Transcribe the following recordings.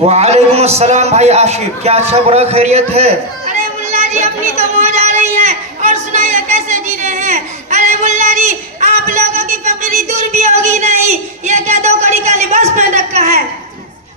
वालेकुम अस्सलाम भाई आशिफ, क्या अच्छा बुरा खैरियत है? अरे मुल्ला जी अपनी तो मौज आ रही है और सुनाइए कैसे जी रहे हैं। अरे मुल्ला जी आप लोगों की फकीरी दूर भी होगी नहीं, ये क्या दो कड़ी का लिबास पहन रखा है।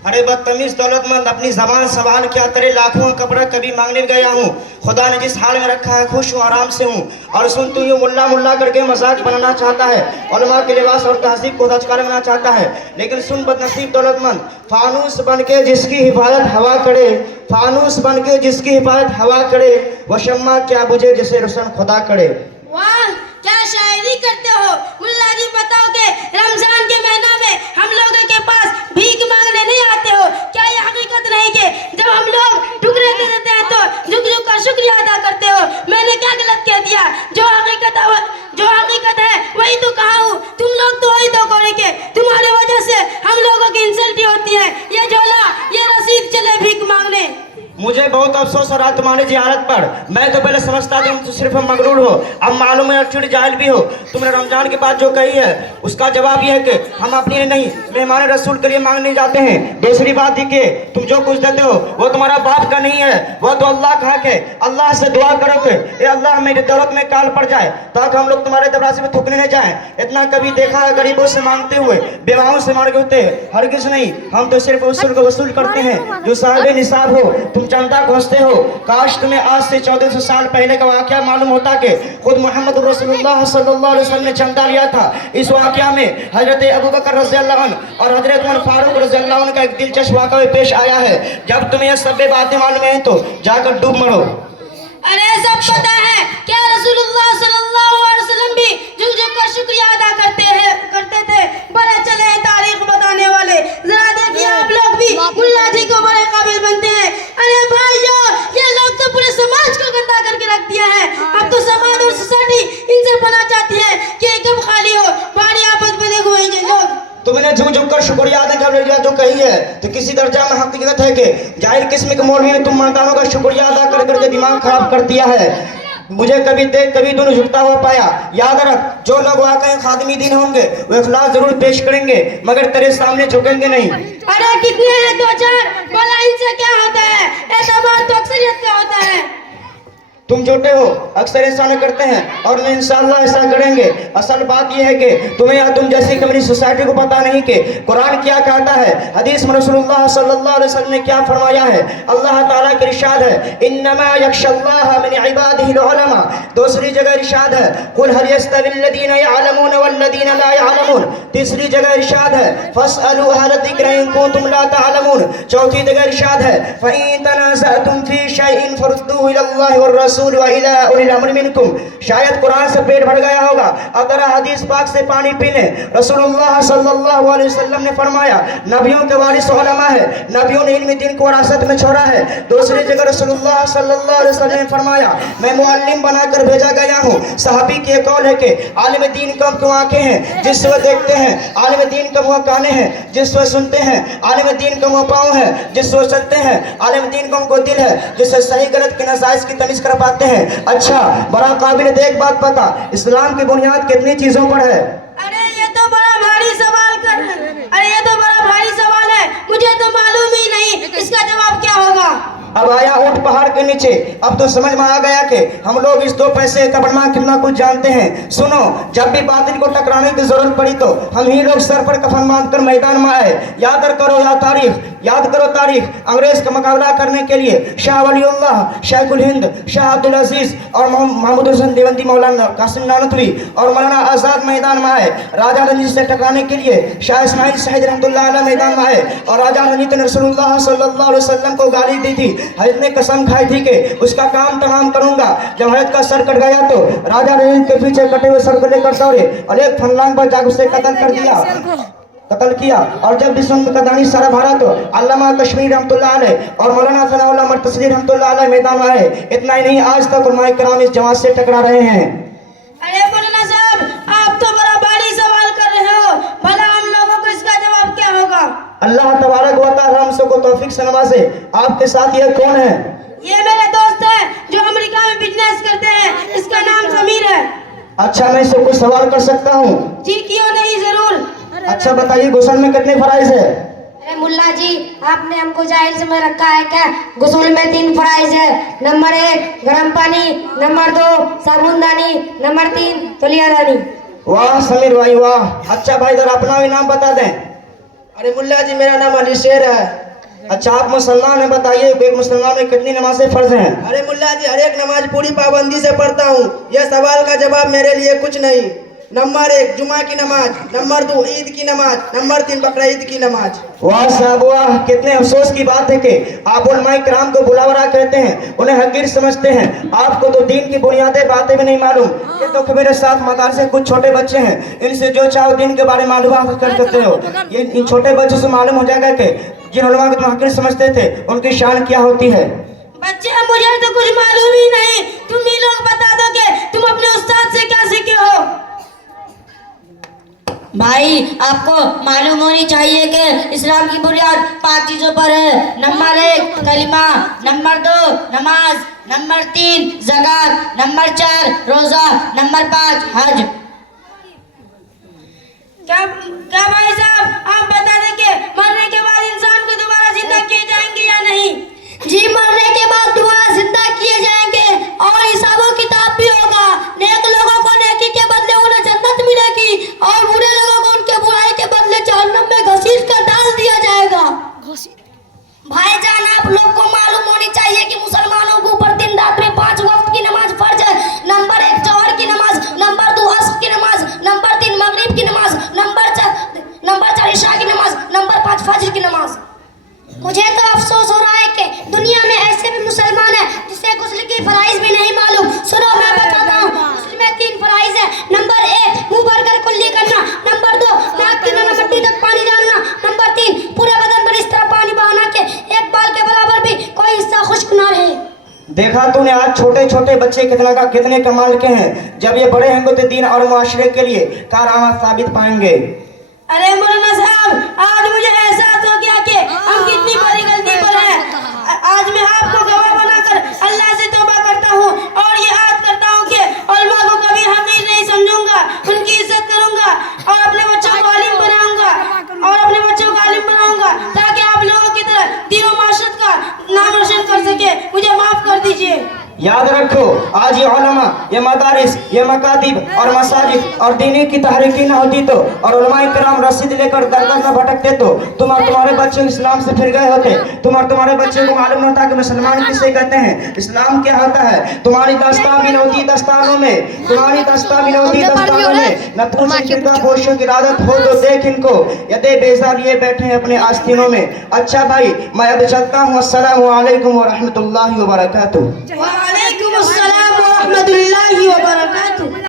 अरे बदतमीज दौलतमंद, अपनी जबान संभाल क्या, तेरे लाखों का कपड़ा कभी मांगने गया हूँ। खुदा ने जिस हाल में रखा है खुश हूँ, आराम से हूँ। और सुन, तू यूँ मुल्ला मुल्ला करके मजाक बनाना चाहता है, उलमा के लिबास और तहजीब को दचकार बनाना चाहता है। लेकिन सुन बदनसीब दौलतमंद, फानूस बन के जिसकी हिफाजत हवा करे, फानूस बन के जिसकी हिफाजत हवा करे, वह शम्मा क्या बुझे जिसे रोशन खुदा करे। वाह क्या शायरी करते हो मुल्ला जी। बताओ कि रमजान के महीना में हम लोगों के पास भीख मांगने नहीं आते हो क्या? ये हकीकत नहीं कि जब हम लोग टुकड़े दे देते हैं तो झुक झुक कर शुक्रिया अदा करते हो? मैंने क्या गलत कह दिया? जो हकीकत है वही तो कहा हूँ। तुम लोग तो वही तो करो के तुम्हारे वजह से हम लोगों की इंसल्ट होती है। ये झोला ये रसीद चले भीख मांगने। मुझे बहुत अफसोस हो रहा तुम्हारी जियारत पर। मैं तो पहले समझता था तुम सिर्फ मगरूर हो, अब मालूम है चिड़ जाहिल भी हो। तुमने रमजान के बाद जो कही है उसका जवाब यह है कि हम अपने लिए नहीं मेहमान रसूल के लिए मांगने जाते हैं। दूसरी बात थी कि तुम जो कुछ देते हो वो तुम्हारा बाप का नहीं है, वो तो अल्लाह का हक है। अल्लाह से दुआ करो कि ए अल्लाह मेरी दौलत में काल पड़ जाए ताकि हम लोग तुम्हारे दरवाजे में थूकने न जाए। इतना कभी देखा है गरीबों से मांगते हुए, बेवाओं से मांगे होते? हरगिज नहीं। हम तो सिर्फ उसूल को वसूल करते हैं जो साहिब निसाब हो। तुम चंदा घोषते हो। काश तुम्हें आज से 1400 साल पहले का वाकया मालूम होता कि खुद मोहम्मद रसूलुल्लाह सल्लल्लाहु अलैहि वसल्लम ने चंदा लिया था। इस वाकया में हजरत अबू बकर रज़ियल्लाहु अन्हु और हजरत उमर फारूक रज़ियल्लाहु अन्हु का एक दिलचस्प वाकया पेश आया है। जब तुम्हें यह सब बातें मालूम है तो जाकर डूब मरो। अरे सब पता है क्या रसूलुल्लाह सल्लल्लाहु अलैहि वसल्लम भी झुक झुक कर शुक्रिया अदा करते थे। बड़े चले हैं तारीख बताने वाले। जरा देखिए आप लोग भी मुल्ला जी को बड़े काबिल बनते हैं। अरे भाइयों ये लोग तो पूरे समाज को गंदा करके रख दिया है। अब तो समाज और सोसाइटी इनसे बना चाहती है कि कब खाली हो, भारी आफत बने हुए हैं ये लोग। तुमने झुक झुक कर शुक्रिया अदा कर जो कही है तो किसी दर्जा में हकीकत है कि जाहिर किस्म के मौलवी ने तुम मर्दानों का शुक्रिया अदा कर करके दिमाग खराब कर दिया है। मुझे कभी देख कभी दोनों झुकता हो पाया। याद रख, जो लोग वाकई खादमी दिन होंगे वो इखलास जरूर पेश करेंगे मगर तेरे सामने झुकेंगे नहीं। अरे कितने हैं दो चार, बोला इनसे क्या होता है? एतबार तो अक्सरियत का होता है। तुम झूठे हो, अक्सर इंसान करते हैं और मैं इंशाअल्लाह ऐसा करेंगे। असल बात यह है कि तुम्हें या तुम जैसी कम्युनिस्ट सोसाइटी को पता नहीं कि कुरान क्या कहता है, हदीस में रसूलुल्लाह सल्लल्लाहु अलैहि वसल्लम ने क्या फरमाया है। अल्लाह ताला का इरशाद है इन्नमा यख्शल्लाह मिन इबादिहिल उलमा। दूसरी जगह इरशाद है कुल हल यस्तविल्लज़ीना यअलमून वल्लज़ीना ला यअलमून। तीसरी जगह इरशाद है फस्अलू अहल ज़िक्र इन कुंतुम ला तअलमून। चौथी जगह इरशाद है फइन तनाज़अतुम फी शैइन फरुद्दूहु इलल्लाहि वर रसूल व इला उलिल अम्र मिनकुम। शायद कुरान से पेट भर गया होगा अगर हदीस पाक से पानी पीने। रसूलुल्लाह सल्लल्लाहु अलैहि वसल्लम ने फरमाया नबियों के वारिस उलमा है, नबियों ने इल्म दीन को विरासत में छोड़ा है। दूसरी जगह रसूलुल्लाह सल्लल्लाहु अलैहि वसल्लम ने फरमाया मैं मुअल्लिम बनाकर भेजा गया हूँ। सहाबी की एक कौल है कि आलिम दीन का तो आंखें हैं जिससे वह देखते हैं, आलिम दीन का मुँह काने हैं जिससे वह सुनते हैं, आलिम दीन का मुँह पाँव है जिससे वह चलते हैं, आलिम दीन का उनको दिल है जिससे सही गलत की नजायज की तमीज कर पाते हैं। अच्छा बड़ा काबिल देख बात पता, इस्लाम की बुनियाद कितनी चीजों पर है? अरे ये तो बड़ा भारी सवाल है, मुझे तो मालूम ही नहीं इसका जवाब क्या होगा। अब आया ऊंट पहाड़ के नीचे, अब तो समझ में आ गया कि हम लोग इस 2 पैसे का बड़मा कितना कुछ जानते हैं। सुनो, जब भी बातिल को टकराने की जरूरत पड़ी तो हम ही लोग सर पर कफन बांधकर मैदान में आए। याद करो तारीख। अंग्रेज का मुकाबला करने के लिए शाह वलीउल्लाह, शेखुल हिंद, शाह अब्दुल अजीज और महमूद हुसैन देवबंदी, मौलाना कासिम नानतवी और मौलाना आजाद मैदान में आए। राजा रंजीत से टकराने के लिए शाह इस्माइल शहीद रहमतुल्लाह अलैह मैदान में आए और राजा रंजीत ने रसूलुल्लाह सल्लल्लाहु अलैहि वसल्लम को गाली दी थी। हजरत ने कसम खाई थी कि उसका काम तमाम करूंगा। जब हजरत का सर कट गया तो राजा रंजीत के पीछे कटे हुए सर को लेकर दौड़े और एक फनलांग पर जाकर उसे कत्ल किया। और जब दुश्मन का दानी सारा भरा तो अल्लामा कश्मीर रहमतुल्लाह अलैह और मौलाना सनाउल्लाह मर्तज़ी रहमतुल्लाह अलैह मैदान में आए। इतना ही नहीं, आज तक उलमाए किराम इस जमात से टकरा रहे हैं। अरे मौलाना साहब आप तो बड़ा भारी सवाल कर रहे हो, भला हम लोगों को इसका जवाब क्या होगा? अल्लाह तबारक व तआला हम सबको तौफीक से नवाजे। आपके साथ ये कौन है? ये मेरे दोस्त है जो अमेरिका में बिजनेस करते हैं, इसका नाम समीर है। अच्छा, मैं इससे कुछ सवाल कर सकता हूँ? जी क्यों नहीं, जरूर। अच्छा बताइए, गुलशन में कितने फराइज है? अरे मुल्ला जी आपने हमको जाहिल समझ रखा है क्या? गुस्ल में 3 फराइज है। नंबर 1 गर्म पानी, नंबर 2 साबुनदानी, नंबर 3 तौलियादानी। वाह समीर भाई वाह। अच्छा भाई जरा अपना भी नाम बता दें। अरे मुल्ला जी मेरा नाम अली शेर है। अच्छा आप मुसलमान हैं, बताइए एक मुसलमान में कितनी नमाजें फर्ज हैं? अरे मुल्ला जी हर एक नमाज पूरी पाबंदी से पढ़ता हूँ। यह सवाल का जवाब मेरे लिए कुछ नहीं। नंबर 1 जुमा की नमाज, नंबर 2 ईद की नमाज, नंबर 3 बकरा ईद की नमाज। वाह साहब वाह, कितने अफसोस की बात है कि आप उलमाए किराम को बुलावरा कहते हैं, उन्हें हकीर समझते हैं। आपको तो दीन की बुनियादी बातें भी नहीं मालूम। ये तो मेरे साथ मदार से कुछ छोटे बच्चे हैं, इनसे जो चाहो दीन के बारे में मालूम कर सकते हो। ये इन छोटे बच्चों से मालूम हो जाएगा कि जिन उलमा को तुम हकीर समझते थे उनकी शान क्या होती है। बच्चे मुझे तो कुछ मालूम ही नहीं, तुम ही लोग बता दो कि तुम अपने उस्ताद से क्या सीखे हो। भाई आपको मालूम होनी चाहिए कि इस्लाम की बुनियाद 5 चीजों पर है। नंबर 1 कलिमा, नंबर 2 नमाज, नंबर 3 ज़कात, नंबर 4 रोजा, नंबर 5 हज। क्या भाई साहब आप बता दें कि मरने के बाद इंसान को दोबारा जिंदा किए जाएंगे या नहीं? जी मरने के बाद दोबारा जिंदा किए जाएंगे और हिसाबो किताब भी होगा। नेक लोगों को नेकी के बदले उन्हें जन्नत मिलेगी और बुरे लोगों को उनके बुराई के बदले जहन्नम में घसीट कर डाल दिया जाएगा। भाईजान आप लोग को मालूम होनी चाहिए कि मुसलमानों के ऊपर दिन रात में 5 वक्त की नमाज फर्ज है। नंबर 1 जोहर की नमाज, नंबर 2 असर की नमाज, नंबर 3 मगरिब की नमाज, नंबर 4 इशा की नमाज, नंबर 5 फजर की नमाज। मुझे तो अफसोस हो रहा है कि दुनिया में ऐसे भी मुसलमान हैं जिसे गुस्ल की फराइज भी नहीं मालूम। सुनो मैं बताता हूँ, गुस्ल में 3 फराइज है। नंबर 1 मुंह भरकर कुल्ली करना, नंबर 2 नाक की नमट्टी तक पानी डालना, नंबर 3 पूरे बदन पर इस तरह पानी बहाना के एक बाल के बराबर भी कोई हिस्सा खुश्क ना रहे। देखा तूने आज छोटे छोटे बच्चे कितने कमाल के हैं। जब ये बड़े होंगे तो दीन और मुआशरे के लिए कारआमद साबित पाएंगे। अरे मौलाना साहब आज मुझे एहसास हो गया कि हम कितनी बड़ी गलती पर हैं। आज मैं आपको गवाह बनाकर अल्लाह से तौबा करता हूँ और ये याद करता हूँ कि उलमा को कभी हकीर नहीं समझूंगा, उनकी इज्जत करूंगा और अपने बच्चों को आलिम बनाऊंगा ताकि आप लोगों की तरह दीन और माशरत का नाम रोशन कर सके। मुझे माफ कर दीजिए। याद रखो आज ये उलमा, ये मदारिस, ये मकातिब और मसाजिद और दीनी की तहरीकी न होती तो और उलमाए किराम रसीद लेकर दरगाह न भटकते तो तुम और तुम्हारे बच्चे इस्लाम से फिर गए होते। तुम और तुम्हारे बच्चे को मालूम होता कि मुसलमान किसे कहते हैं, इस्लाम क्या होता है। तुम्हारी दस्तान भी नहोती दस्तानों में, तुम्हारी दस्तान भी नहोती दस्तानों में। न पूछो की आदत हो तो देख इनको, यदि बेजार लिए बैठे हैं अपने आस्तीनों में। अच्छा भाई मैं अब चलता हूँ। अस्सलामु अलैकुम व रहमतुल्लाहि व बरकातुहू।